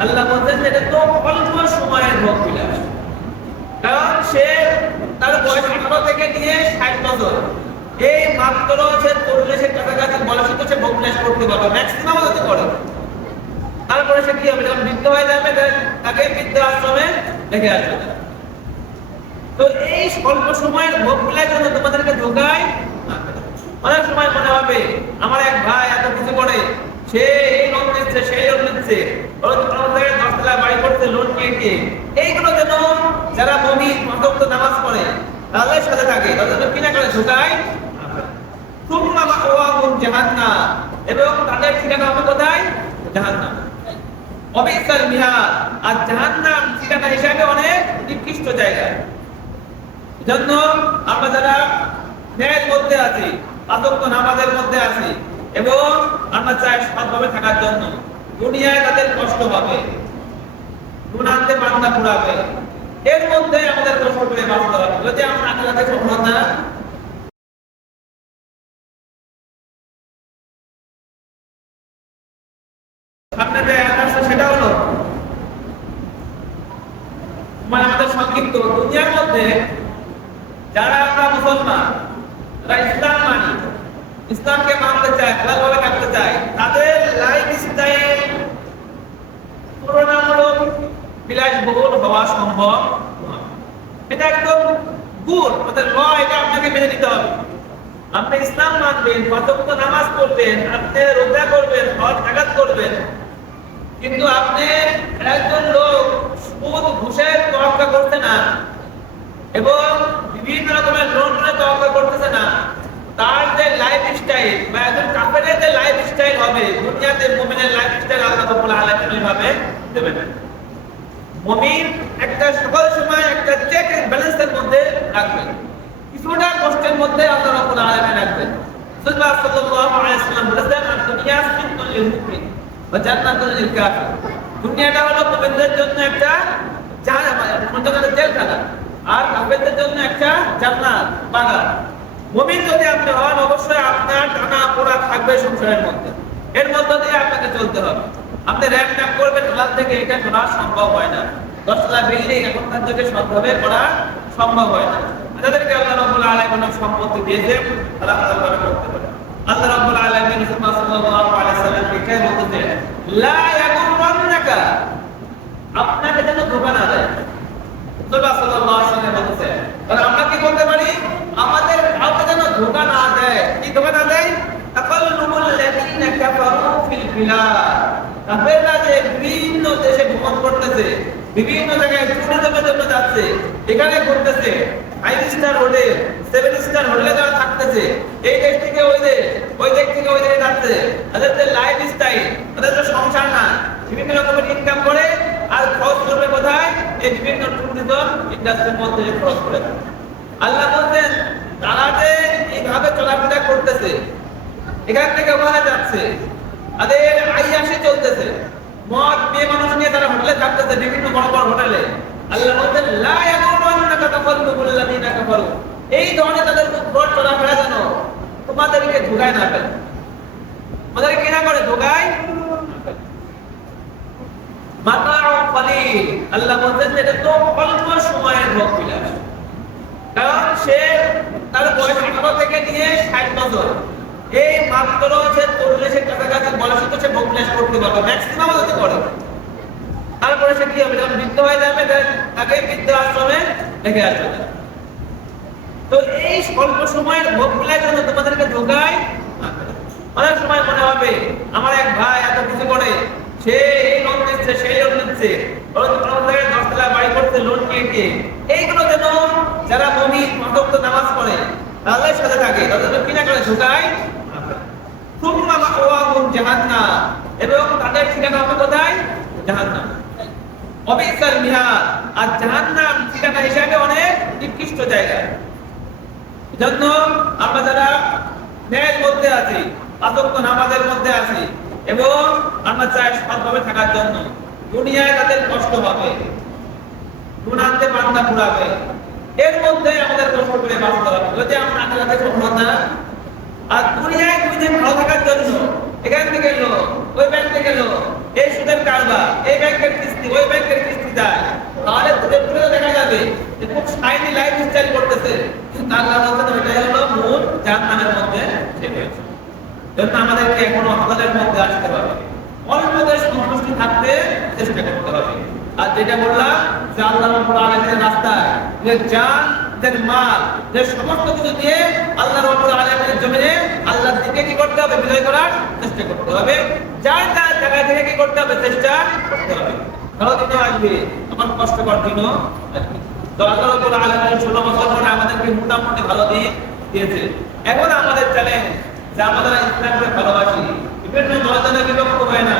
আল্লাহ বলছেন এটা তো অল্প সময়ের বিলাস। কারণ সে তার বয়স আঠারো থেকে নিয়ে ষাট বছর। এই মাত্র সে চল্লিশের কাছাকাছি বয়সে তো সে ভোগ বিলাস করতে পারবে ম্যাক্সিমাম হতে পারে তারপরে সে কি হবে? যখন বৃদ্ধ হয়ে যাবে তাকে বৃদ্ধ আশ্রমে রেখে আসবে। তো এই স্বল্প সময়ের ভোগ বিলাস জন্য তোমাদেরকে ঢোকায়, অনেক সময় মনে হবে, আমার এক ভাই এত কিছু করে, সে এই লোন নিচ্ছে সেই লোন নিচ্ছে ওর কোনো জায়গায় দশতলা বাড়ি করছে গিয়ে এইগুলো যেন যারা মমি মতক্ত নামাজ পড়ে, তাদের সাথে থাকে। তাদের কিনা করে ঢুকায় তুমরা মাওয়াহুম জাহান্নাম। এবং তাদের ঠিকানা হবে কোথায়? জাহান্নাম। অবিসাল মিহাদ আর জাহান্নাম ঠিকানা হিসাবে অনেক নিকৃষ্ট জায়গা। জন্য আমরা যারা ন্যায়ের মধ্যে আছি আতঙ্ক নামাজের মধ্যে আছি, এবং আমরা চাই সৎভাবে থাকার জন্য। দুনিয়ায় তাদের কষ্ট হবে। গুণান্তে বান্দা পুরাবে এর মধ্যে আমাদের কষ্ট করে বাঁচতে হবে। যদি আমরা আখেরাতে সফলতা মানে আমাদের মধ্যে আমরা মুসলমান মানি। ইসলামকে মানতে চায় চায় তাদের লাইফ স্টাইল তুলনামূলক বিলাসবহুল হওয়া সম্ভব নয়। এটা একদম গুড আমাদের ল এটা আপনাকে মেনে নিতে হবে। আপনি ইসলাম মানবেন কতক্ষণ নামাজ পড়বেন, আপনি রোজা করবেন, হজ, জাকাত করবেন। কিন্তু আপনি একজন লোক, সুদ, ঘুষের তোয়াক্কা করতে না এবং বিভিন্ন রকমের লোন তোয়াক্কা করতেছে না, তার যে লাইফ স্টাইল বা একজন কাফেরের যে লাইফ স্টাইল হবে, দুনিয়াতে মুমিনের লাইফ স্টাইল আল্লাহ রাব্বুল আলামিন ওইভাবে দেবেন মুমিন একটা সকল সময় একটা চেক এন্ড ব্যালেন্সের মধ্যে রাখবেন। কিছুটা কষ্টের মধ্যে আল্লাহ রাব্বুল আলামিন রাখবেন। সুবহান সাল্লাল্লাহু আলাইহি ওয়াসাল্লাম বলেছেন আর দুনিয়া সিন্তুল লিল মুমিন ওয়া জান্নাতুল লিল কাফির। দুনিয়াটা হলো মুমিনদের জন্য একটা জাহান্নাম জেলখানা আর কাফেরদের জন্য একটা জান্নাত, বাগান। মুমিন যদি আপনি হন, অবশ্যই আপনার টানা পোড়া থাকবে সংসারের মধ্যে। এর মধ্য দিয়ে আপনাকে চলতে হবে। আপনি র্যাম্প ট্যাপ করবেন, হালাল থেকে এটা করা সম্ভব হয় না। দশতলা বিল্ডিং এখনকার যুগে সবভাবে করা সম্ভব হয় না। যাদেরকে আল্লাহ রাব্বুল আলামিন সম্পত্তি দিয়েছে তারা হালালভাবে করতে পারে। আল্লাহ রাব্বুল আলামিন সাল্লাল্লাহু আলাইহি সাল্লামকে কে বলতেছে লা ইয়াগুররান্নাকা আপনাকে যেন ধোঁকা না দেয়। রাসূলুল্লাহ সাল্লাল্লাহু আলাইহি সাল্লাম বলতেছে তাহলে আমরা কি করতে পারি? আমাদের কাউকে যেন ধোঁকা না দেয়। কি ধোঁকা না দেয়? তাকাল্লুমুল লাযিনা কাফারু ফিল বিলাদ কাফেররা যে বিভিন্ন দেশে ভ্রমণ করতেছে, বিভিন্ন জায়গায় ট্যুরিজমের জন্য যাচ্ছে, এখানে ঘুরতেছে five star hotel seven star হোটেলে যারা থাকতেছে, এই দেশ থেকে ওই দেশ ওই দেশ থেকে ওই দেশে যাচ্ছে। তাদের যে লাইফ স্টাইল তাদের যে সংসার না, বিভিন্ন রকমের ইনকাম করে, আর খরচ করবে কোথায়? এই বিভিন্ন ট্যুরিজম ইন্ডাস্ট্রির মধ্যে খরচ করে আল্লাহ বলছেন, তারা যে এইভাবে চলাফেরা করতেছে, এখান থেকে ওখানে যাচ্ছে। তাদের আইয়াসে চলতেছে। মদ মেয়ে মানুষ নিয়ে তারা হোটেলে থাকতেছে বিভিন্ন বড় বড় হোটেলে। আল্লাহ বলছেন লা ইয়াগুরুন্নাকা তাকাল্লুবুল কাফারু। এই ধরনের তাদের উদ্ভট চলাফেরা যেন তোমাদেরকে ধোকায় না ফেলে। আমাদেরকে কি করে ধোকায় মাতাউ কলিল আল্লাহ বলছেন যে, এটা তো অল্প সময়ের ভোগ বিলাস। কারণ সে তার বয়স আঠারো থেকে নিয়ে ষাট বছর। এই মাত্র সে চল্লিশের কাছাকাছি, বয়সে তো সে ভোগ করতে পারবে। ম্যাক্সিমাম হতে পারে। তারপরে সে কি হবে? যখন বৃদ্ধ হয়ে যাবে তাকে বৃদ্ধ আশ্রমে রেখে আসবে। তো এই স্বল্প সময়ের ভোগ বিলাস জন্য তোমাদেরকে ঢোকায় অনেক সময় মনে হবে, আমার এক ভাই এত কিছু করে, সে এই লোন নিচ্ছে, সেই লোন জায়গায় দশতলা বাড়ি করছে লোন নিয়ে এইগুলো যেন যারা মমি মতক্ত নামাজ পড়ে, তাদের সাথে থাকে। তাদের কিনা করে ঢুকায় এবং আমরা নামাজের মধ্যে আছি, এবং আমরা চাই সৎভাবে থাকার জন্য, দুনিয়ায় তাদের কষ্ট হবে গুণান্তে বান্দা পুরাবে। এর মধ্যে আমাদের কষ্ট করে বাঁচতে হবে। যদি আমরা আখেরাতে সফলতা আর দুনিয়ায় দুই দিন ভালো থাকার জন্য এখান থেকে এলো, ওই ব্যাংক থেকে এলো, এই সুদের কারবার, এই ব্যাংকের কিস্তি, ওই ব্যাংকের কিস্তি দেয়। তাহলে তোদের তুলে দেখা যাবে যে খুব শাইনি লাইফ স্টাইল করতেছে। কিন্তু আল্লাহ বলছেন এটাই হলো মূল জাহান্নামের মধ্যে ছেড়ে গেছে জন্য আমাদেরকে এখনও হতালের মধ্যে আসতে হবে। অল্পদের সন্তুষ্টি থাকতে চেষ্টা করতে হবে। আর যেটা বললাম, যে আল্লাহ রাস্তায় যে জান যে মাল। যে সমস্ত কিছু দিয়ে আল্লাহ রাব্বুল আলামিনের জমিনে আল্লাহর দিকে কি করতে হবে? বিজয় করার চেষ্টা করতে হবে। যার যার জায়গা থেকে কি করতে হবে? চেষ্টা করতে হবে। দিনও আসবে। তখন কষ্টকর দিনও রাব্বুল 16 বছর পরে আমাদেরকে মোটামুটি ভালো দিন দিয়েছে। এখন আমাদের চ্যালেঞ্জ যে আমরা ইসলামকে ভালোবাসি। বিভিন্ন বিভক্ত হয়ে না।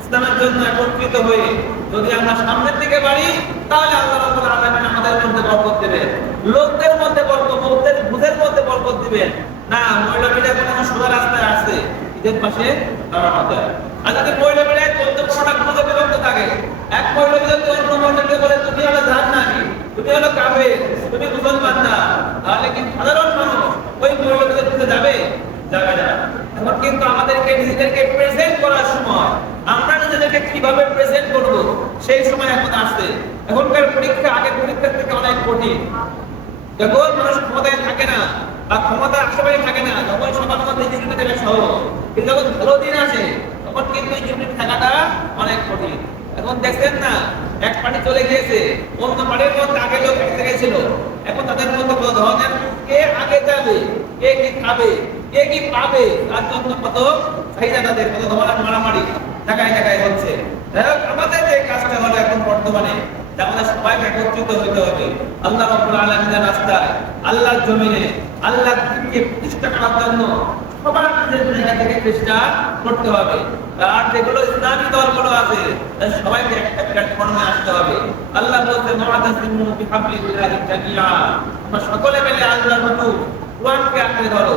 ইসলামের জন্য একত্রিত হয়ে যদি আমরা সামনের দিকে বাড়ি, তাহলে আল্লাহ রাব্বুল আলামিন আমাদের মধ্যে বরকত দিবেন। লোকদের মধ্যে বরকত, লোকদের বুঝের মধ্যে বরকত দিবেন। না, মহিলা মিডিয়া কোনো সোজা রাস্তায় আসছে ঈদের পাশে দাঁড়ানো যায় আর যদি মহিলা মিডিয়ায় চোদ্দ পনেরোটা কোনো বিভক্ত থাকে, এক মহিলা তো অন্য মহিলাকে বলে, তুমি হলো জাহান্নামী, তুমি হলো কাবে তুমি মুসলমান না তাহলে কি সাধারণ মানুষ ওই মহিলা মিডিয়ার কাছে যাবে? যাবে না। এখন কিন্তু আমাদেরকে নিজেদেরকে প্রেজেন্ট করার সময়, আমরা নিজেদেরকে কীভাবে প্রেজেন্ট করব, সেই সময় এখন আসছে। এখনকার পরীক্ষা আগের পরীক্ষার থেকে অনেক কঠিন। যখন মানুষ ক্ষমতায় থাকে না বা ক্ষমতার আশেপাশে থাকে না তখন সবার মধ্যে জীবনে থাকা সহজ। কিন্তু যখন ভালো দিন আসে তখন কিন্তু জীবনে থাকাটা অনেক কঠিন। এখন দেখছেন না এক পার্টি চলে গিয়েছে অন্য পার্টির মধ্যে আগে লোক এক জায়গায় ছিল এখন তাদের মধ্যে কত ধরনের কে আগে যাবে কে কি খাবে কে কি পাবে তার জন্য কত চাহিদা তাদের কত ধরনের মারামারি জায়গায় জায়গায় হচ্ছে। যাই হোক, আমাদের যে কাজটা হলো এখন বর্তমানে আমাদের সবাইকে একত্রিত হইতে হবে। আল্লাহ রাব্বুল আলামিনের রাস্তায়, আল্লাহর জমিনে, আল্লাহর দিনকে প্রতিষ্ঠা করার জন্য চেষ্টা করতে হবে। আর যেগুলো ইসলামী আছে সবাইকে একটা আসতে হবে। আল্লাহ বলতে তোমরা সকলে মিলে আল্লাহর মতো কোরআনকে আঁকড়ে ধরো।